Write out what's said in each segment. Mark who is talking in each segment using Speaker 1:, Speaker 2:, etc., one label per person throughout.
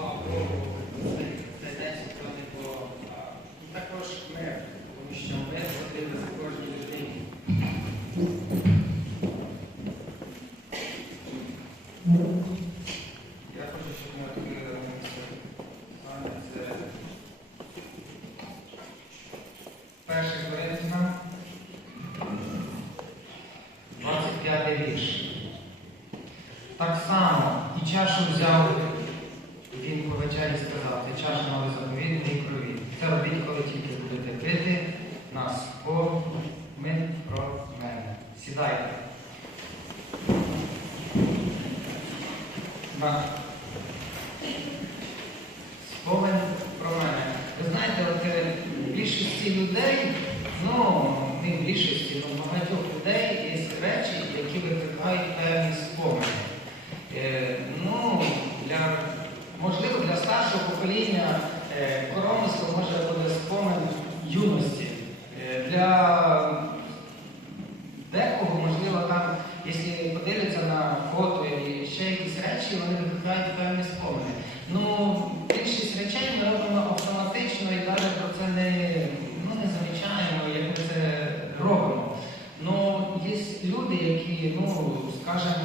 Speaker 1: Oh, коромисло може бути спомин юності. Е, для декого, можливо, там, якщо подивляться на фото і ще якісь речі, вони викликають певні спомини. Ну, більшість речей ми робимо автоматично і навіть про це не, ну, не замічаємо, як ми це робимо. Ну, є люди, які, ну, скажімо,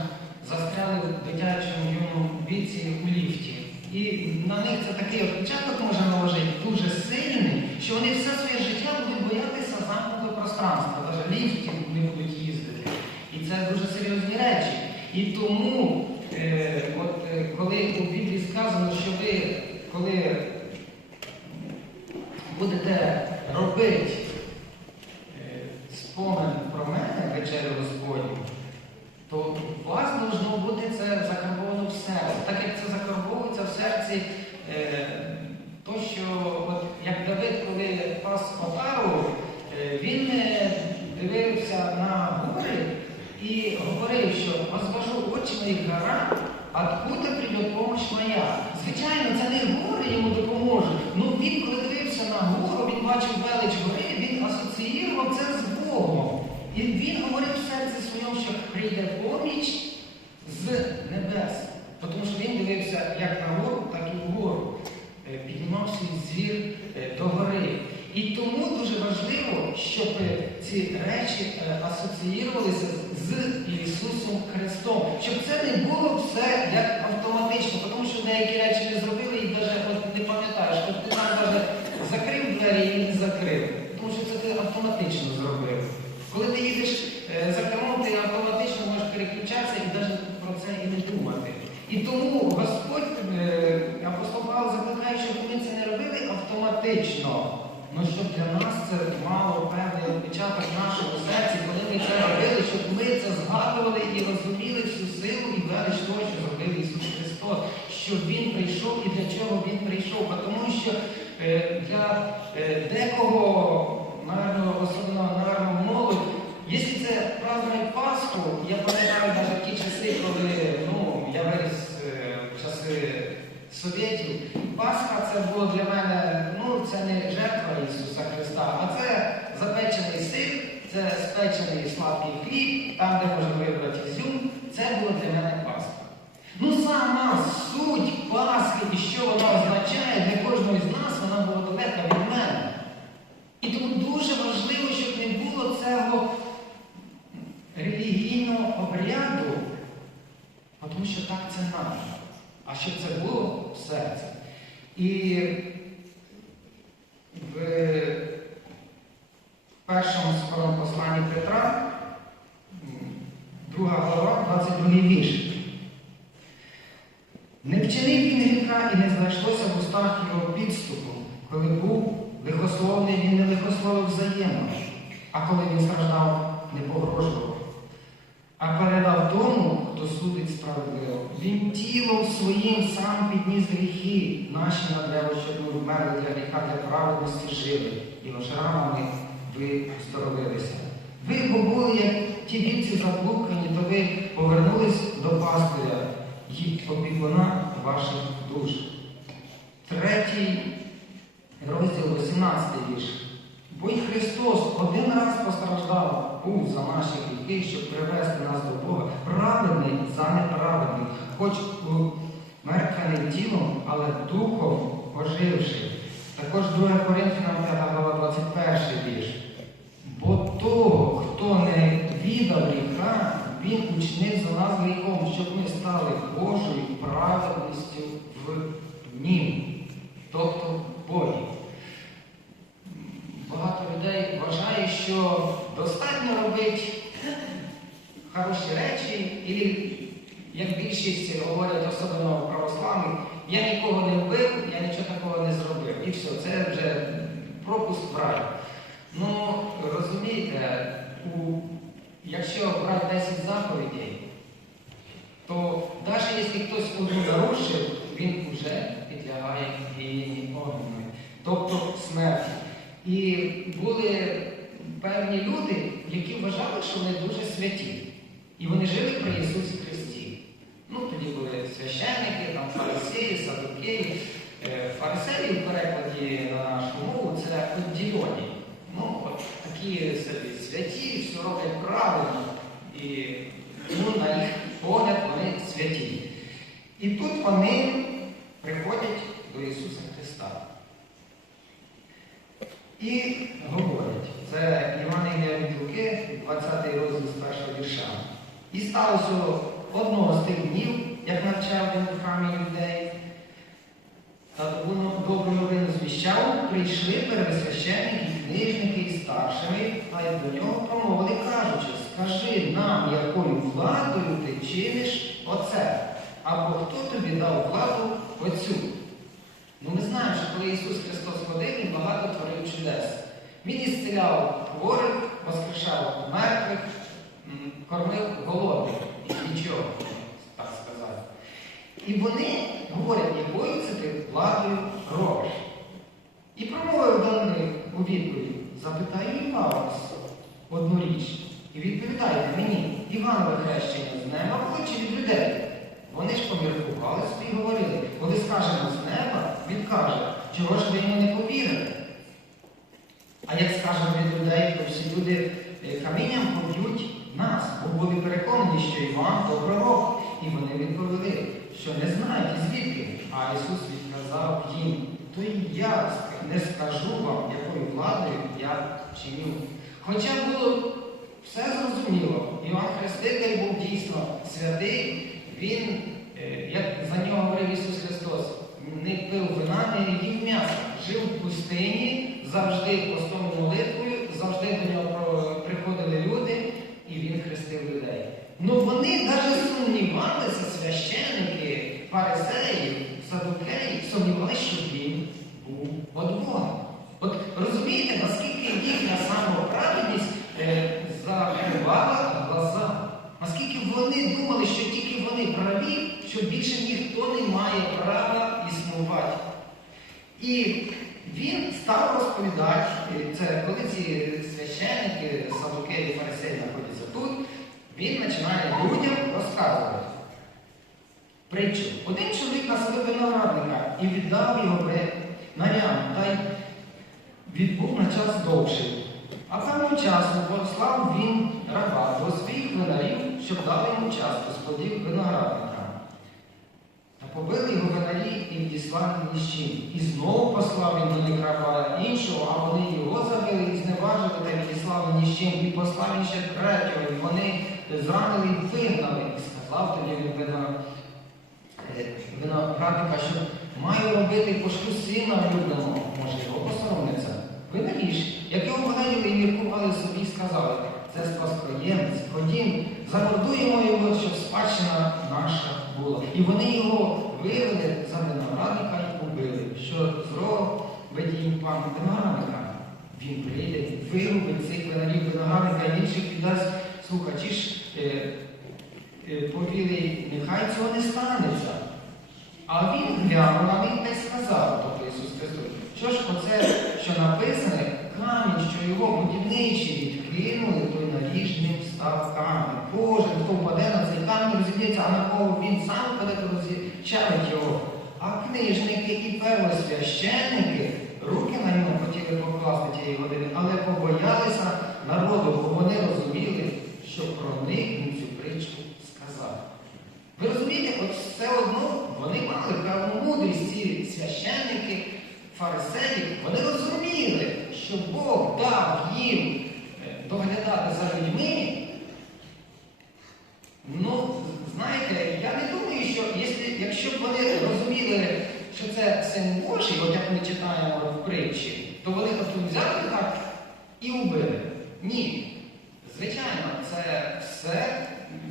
Speaker 1: на них це такий відпечаток може наложити дуже сильний, що вони все своє життя будуть боятися замкнутого пространства, навіть ліфтів не будуть їздити. І це дуже серйозні речі. І тому, е, от, е, коли у Біблії сказано, що ви, коли будете робити е, спомин про мене вечерю Господню, то у вас должно бути це закарбовано в серці. Так як це закарбовується в серці, е, то що от, як Давид, коли пас отару, е, він е, дивився на гори і говорив, що возвожу очі моїх гора, откуда прийде помощь моя. Звичайно, це не гори йому допоможуть. Ну він, коли дивився на гору, він бачив велич гори, він асоціював це з Богом. І він говорив в серці своєму, що прийде поміч з небес. Тому що він дивився як на гору, так і вгору. Е, Піднімав звір е, до гори. І тому дуже важливо, щоб ці речі е, асоціювалися з Ісусом Христом. Щоб це не було все як автоматично, тому що деякі речі не зробили і навіть не пам'ятаєш, от ти там навіть закрив двері і не закрив. Тому що це ти автоматично зробив. Коли ти їдеш за кермом, ти автоматично можеш переключатися і навіть про це і не думати. І тому Господь, е, апостол Павло закликає, щоб ми це не робили автоматично. Ну, щоб для нас це мало певний відпечаток в нашому серці, коли ми це робили, щоб ми це згадували і розуміли всю силу і велич того, що зробив Ісус Христос, що Він прийшов і для чого Він прийшов. Тому що е, для е, декого, наверно, особливо, наверно, молодь, якщо це празднують Пасху, я пам'ятаю навіть ті часи, коли ну, я виріс е, совєтів, Пасха це було для мене, ну, це не жертва Ісуса Христа, а це запечений сир, це спечений сладкий хліб, там, де можна вибрати ізюм, це було для мене Пасха. Ну, сама суть Пасхи і що вона означає для кожного з нас, вона була далека від мене. І тому дуже важливо, щоб не було цього релігійного обряду, тому що так це наше. А щоб це було в серці. І в першому скорому посланні Петра, м, друга глава, 22 вірш. Не вчинив він гріха і не знайшлося в устах його підступу. Коли був лихословний, він не лихословив взаємно, а коли він страждав, не погрожував. А передав тому, хто судить справедливо. Він тілом своїм сам підніс гріхи наші на дерево, щоб ми вмерли для гріха, для праведності жили, і ошрамами ви оздоровилися. Ви бо були, як ті вівці заблукані, то ви повернулись до пастиря і опікуна ваших душ. Третій розділ 18 вірш. Бо й Христос один раз постраждав був за наші гріхи, щоб привести нас до Бога, праведний за неправедний, хоч у мертве не тілом, але духом оживши. Також 2 Коринфянам 5 глава 21 вірш. Бо того, хто не віддав гріха, він учинив за нас гріхом, щоб ми стали Божою праведністю в нім, тобто в Богі. Багато людей вважає, що достатньо робити хороші речі, і як більшість говорять, особливо православних, я нікого не вбив, я нічого такого не зробив. І все, це вже пропуск в. Ну, розумієте, у, якщо брати 10 заповідей, то навіть якщо хтось одну нарушив, він вже підлягає гієні огненної, тобто смерті. І були певні люди, які вважали, що вони дуже святі. І вони жили при Ісусі Христі. Ну, тоді були священники, там фарисеї, садукеї. Е, Фарисеї в перекладі на нашу мову це відділені. Ну, такі святі, все роблять правильно. І ну, на їх погляд вони святі. І тут вони приходять до Ісуса Христа. І говорять, це Євангелія від Луки, 20 розділ з першого вірша. І сталося одного з тих днів, як навчав він у храмі людей, та добру новину звіщав, прийшли первосвященники, книжники і старшими, та й до нього промовили, кажучи, скажи нам, якою владою ти чиниш оце, або хто тобі дав владу оцю. Ну ми знаємо, що коли Ісус Христос ходив, Він багато творив чудес. Він ісціляв хворих, воскрешав мертвих, кормив голодних нічого, так сказати. І вони говорять, якою це ти владою робиш. І промовив до них у відповідь, запитаю і вас одну річ. І відповідайте мені, Іванове хрещення з неба чи від людей? Вони ж поміркували собі і говорили, коли скажемо з неба, він каже, чого ж ви йому не повірили? А як скажемо від людей, то всі люди е, камінням поб'ють нас, бо були переконані, що Іван то пророк. І вони відповіли, що не знають і звідки. А Ісус відказав їм, то і я не скажу вам, якою владою я чиню. Хоча було все зрозуміло, Іван Хреститель був дійсно святий, він, е, як за нього говорив Ісус Христос, не пив вина, не їв м'яса, жив в пустині, завжди постом молитвою, завжди до нього приходили люди, і він хрестив людей. Ну вони навіть сумнівалися, священники, фарисеї, садукеї, сумнівалися, що він був від Бога. От розумієте, наскільки їхня самоправедність е, закривала глаза? Наскільки вони думали, що тільки вони праві, що більше ніхто не має права існувати. І він став розповідати, це коли ці священники, садукеї, фарисеї знаходяться тут, він починає людям розказувати. Притчу. Один чоловік насадив виноградника і віддав його нарям, та й відбув на час довший. А певного часу послав він раба до своїх винарів, щоб дали йому час господів виноградника. Та побили його винарі і відіслали ні з. І знову послав він до них раба іншого, а вони його забили і зневажили та відіслали ні з чим. І послав він ще третього, і вони зранили і вигнали. І сказав тоді він е, виноградника, що маю робити пошлю сина влюбленого. Може, його посоромиться. Ви навіж, як його вигадали і міркували собі, сказали, це спаскоємець, ходім, замордуємо його, щоб спадщина наша була. І вони його вивели за виноградника і убили. Що зробить їм пан виноградника? Він прийде, вирубить цих винарів виноградника і інших віддасть слухачі ж е, е, повіли, нехай цього не станеться. А він глянув на них та сказав, тобто Ісус Христос, що ж оце, що написане, камінь, що його будівничі відкинули, той наріжним став камінь. Кожен, хто впаде на цей камінь, розіб'ється, а на кого він сам впаде, то розчавить його. А книжники і первосвященники руки на нього хотіли покласти тієї години, але побоялися народу, бо вони розуміли, що про них він цю притчу сказав. Ви розумієте, от все одно вони мали певну мудрість, ці священники, фарисеї, вони розуміли, що Бог дав їм е, доглядати за людьми. Ну, знаєте, я не думаю, що якщо, б вони розуміли, що це син Божий, от як ми читаємо в притчі, то вони тут взяли так і убили. Ні. Звичайно, це все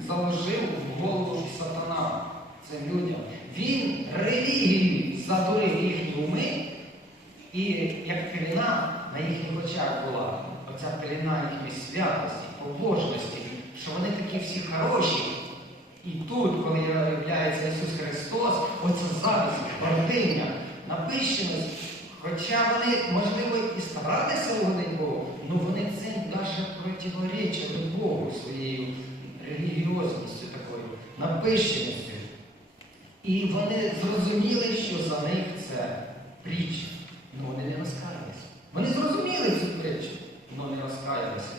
Speaker 1: заложив в голову сатана цим людям. Він релігію задурив їхні уми, і як пелена на їхніх очах була, оця пелена їхньої святості, побожності, що вони такі всі хороші. І тут, коли являється Ісус Христос, оця завість, гординя, напищеність, хоча вони, можливо, і старалися угодити Богу, але вони цим навіть противоречили Богу своєю релігіозністю такою, напищеністю. І вони зрозуміли, що за них це притча. Ну вони не розкаялися. Вони зрозуміли цю притчу, але не розкаялися.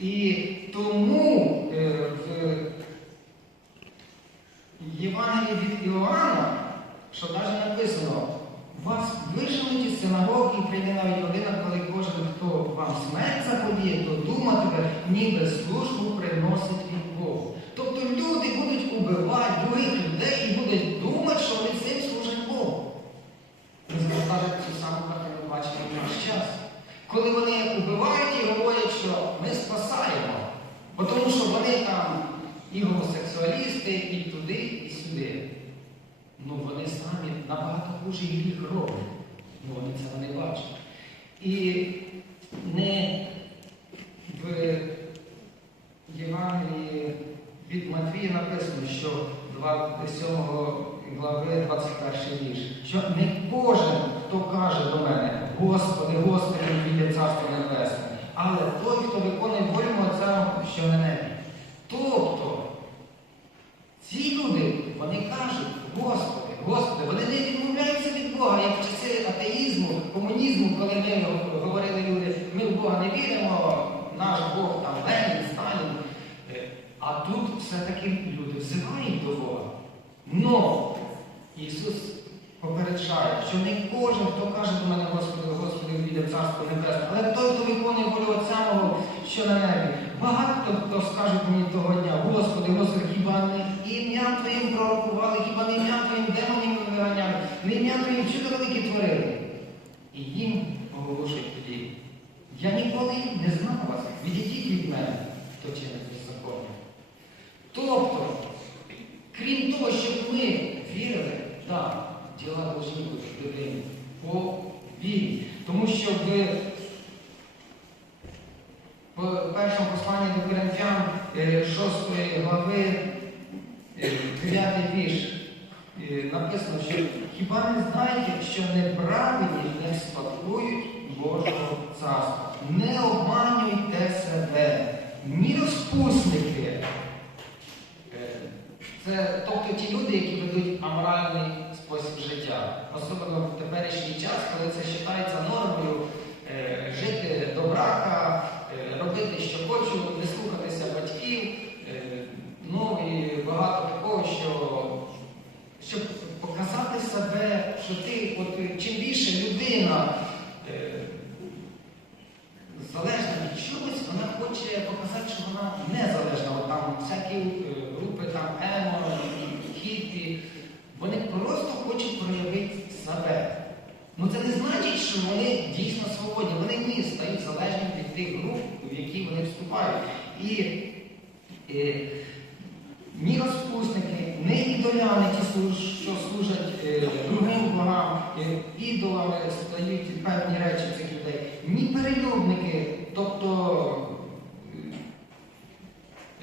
Speaker 1: І тому е, в Євангелії від Іоанна, що навіть написано, вас виженуть із синагог і прийде навіть година, коли кожен, хто вам смерть заподіє, то думатиме, ніби службу приносить від Богу. Тобто люди будуть убивати других людей і будуть думати, що вони цим служать Богу. Ми зараз навіть цю саму картину бачимо в наш час. Коли вони убивають і говорять, що ми спасаємо, бо тому що вони там і гомосексуалісти, і туди, і сюди. Ну вони самі набагато хуже їх роблять. Ну вони цього не бачать. І не в Євангелії від Матвія написано, що 27 глави 21 вірш, що не кожен, хто каже до мене, Господи, Господи, віде Царство Небесне, але той, хто виконує волю Отця, що на небі. Тобто, ці люди, вони кажуть, Господи, Господи, вони не відмовляються від Бога, як в часи атеїзму, комунізму, коли ми говорили люди, ми в Бога не віримо, наш Бог там Ленін, Сталін. Е, А тут все-таки люди взивають до Бога. Но Ісус попереджає, що не кожен, хто каже до мене, Господи, Господи, увійде в Царство Небесне, але той, хто виконує волю Отця мого, що на небі. Багато хто скаже мені того дня, Господи, Господи, хіба не оголошують тоді, я ніколи не знав вас, відійдіть від мене, хто чинить беззаконня. Тобто, крім того, щоб ми вірили, так, діла бути в людині по вірі. Тому що в першому посланні до Коринфян 6 глави 9 вірш е, написано, що хіба не знаєте, що неправедні не спадкують Божого царства. Не обманюйте себе, ні розпусники. Е, Це тобто ті люди, які ведуть аморальний спосіб життя. Особливо в теперішній час, коли це вважається нормою е, жити до брака, е, робити, що хочу, не слухатися батьків. е, Ну і багато такого, що щоб показати себе, що ти, от чим більше людина е, залежна від чогось, вона хоче показати, що вона незалежна. От там всякі е, групи там емо, хіпі, вони просто хочуть проявити себе. Ну це не значить, що вони дійсно свободні. Вони ні стають залежні від тих груп, в які вони вступають. І е, ні розпусники, ні ідоляни, ті, служ- що служать е, другим богам, е, ідолами стають певні речі цих людей, ні перелюбники, тобто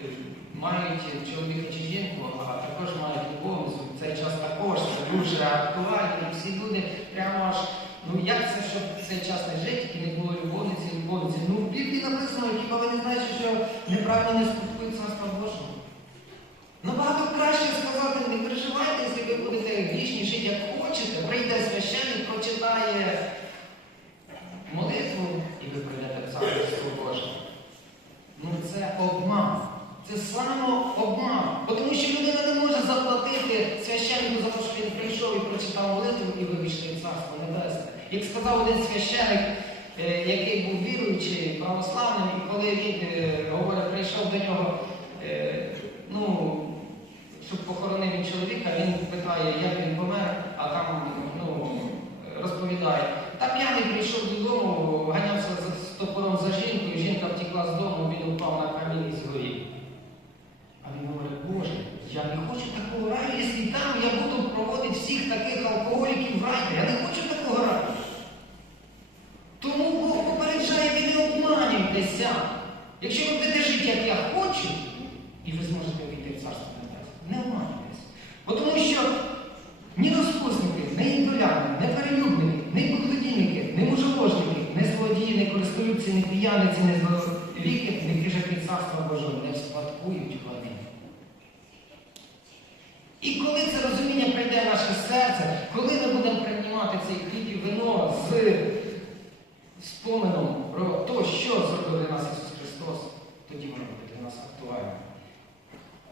Speaker 1: е, мають чоловіка чи жінку, а також мають любовницю. В цей час також це дуже актуально. Всі люди прямо аж, ну як це, щоб в цей час не жити і не було любовниці, любовниці. Ну в Біблії написано, хіба ви не знаєте, що неправильно не спілкується Царства Божого? Набагато краще сказати, не переживайте, якщо ви будете вічні жити, як хочете, прийде священник, прочитає молитву і ви прийдете в царство Боже. Ну це обман. Це самообман. Бо Тому що людина не може заплатити священнику за те, що він прийшов і прочитав молитву, і ви війшли в царство небесне. Як сказав один священик, е, який був віруючий, православним, і коли він е, говорить, прийшов до нього, е, ну, щоб похоронив він чоловіка, він питає, як він помер, а там ну, розповідає. Та п'яний прийшов додому, ганявся за топором за жінкою, жінка втікла з дому, він упав на камінь і згорів. А він говорить, Боже, я не хочу такого раю, якщо там я буду проводити всіх таких алкоголіків в рай. Я не хочу такого раю. Тому Бог попереджає, ви не обманюйтеся. Якщо ви будете жити, як я хочу, і ви зможете увійти в царство небесне, не обманюйтеся. Бо тому що ні розпусники, ні індоляни, не перелюбники, ні благодійники, ні мужеложники, ні злодії, не користуються, ні п'яниці, ні зловіки, ні хижаки царства Божого не спадкують вони. І коли це розуміння прийде в наше серце, коли ми будемо приймати цей хліб і вино з споменом про те, що зробив для нас Ісус Христос, тоді воно буде для нас актуально.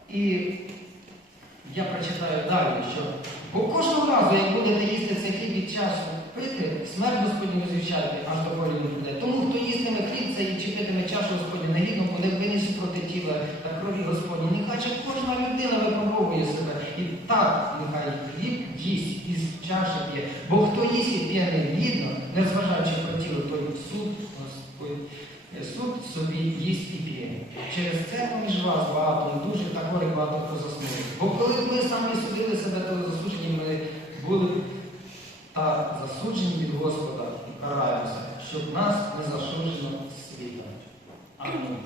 Speaker 1: І я прочитаю далі, що бо кожного разу, як будете їсти цей хліб від часу пити, смерть Господню звичайте, аж до не буде. Тому, хто їстиме хліб цей і чіпитиме чашу Господню, негідно буде винесу проти тіла та крові Господні. Нехай кожна людина випробовує себе. Так, нехай хліб їсть із чаші п'є. Бо хто їсть і п'є негідно, не зважаючи про тіло, той суд Господь. Суд собі їсть і п'є. Через це поміж вас багато, дуже та хворих багато хто заснули. Бо коли ми самі судили себе, то засуджені ми були та засуджені від Господа і караємося, щоб нас не засуджено світом. Амінь.